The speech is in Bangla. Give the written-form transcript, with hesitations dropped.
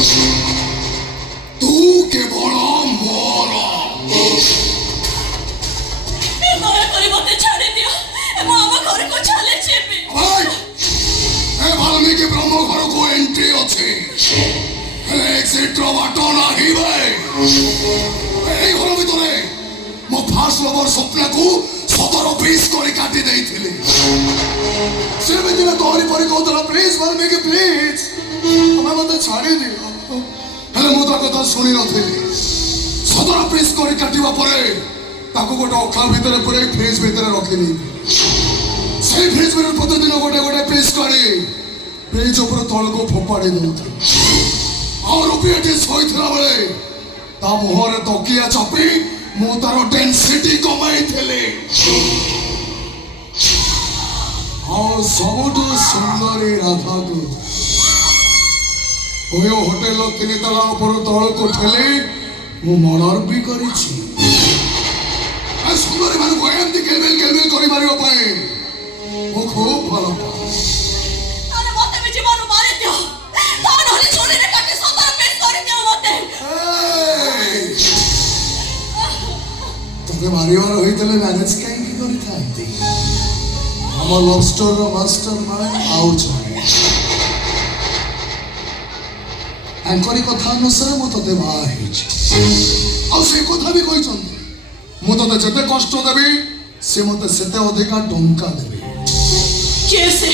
तू केवल मोर দয়া করে মতে ছাড়ে দিও এবং আমার ঘরে কো ছালে চেপে भाई ए वाल्मीकि ब्रह्म घर को एंट्री अच्छे एग्जिट बटन आहिबे এই ঘর ভিতরে মো ফার্স্ট লভর স্বপ্নকু 17 পিস করে কাটি দেইଥିଲି সেমিদিন তোরি পরি কৌতলা প্লিজ वाल्मीकि প্লিজ আমায় মতে ছাড়ি দিও হেলে মো তা কথা শুনি নথিলি 17 পিস করে কাটিবা পরে তাকু গোটা অখা ভিতরে পুরে ফ্রিজ ভিতরে রখিলি সেই ফ্রিজ ভিতরে প্রতিদিন গোটে গোটে পিস করে ফ্রিজ উপরে তলকু ফোপাড়ি দেউଥିଲି আর রুপিয়াটি শୋଇଥିଲା ବେଳେ ତା ମୁହଁରେ ତକିଆ ଚାପି ମୁଁ ତାର ଡେନ୍ସିଟି କମାଇଥିଲି ଆଉ ସବୁଠୁ ସୁନ୍ଦରୀ ରାଧାକୁ ଓୟୋ ହୋଟେଲ 3 ତଲା ଉପରୁ ତଳକୁ ଠେଲି ମୁଁ ମର୍ଡର ବି କରିଛି ଆଉ ସୁନ୍ଦରୀ ମାନଙ୍କୁ ଏମିତି କେଲବେଲ କରି ମାରିବା ପାଇଁ ମୁଁ ଖୁବ ଭଲ ପାଏ তাহলে মতে আমি জীবন মারি দিও তা নহলে শরীরে কাটে 17 পিস করে দিও মতে তোকে মারিবার হইতলে ম্যানেজ কাইকি করিথাନ୍ତି ଆମ ଲଭ୍ ଷ୍ଟୋରିର ମାଷ୍ଟର ମାଇଣ୍ଡ ଆଉ ଜଣେ ତାଙ୍କରି କଥା ଅନୁସାରେ ମୁଁ ତତେ ବାହା ହେଇଛି ଆଉ ସେ କଥା ବି କହିଛନ୍ତି ମୁଁ ତତେ ଯେତେ କଷ୍ଟ ଦେବି ସେ ମତେ ସେତେ ଅଧିକା ଟଙ୍କା ଦେବେ कैसे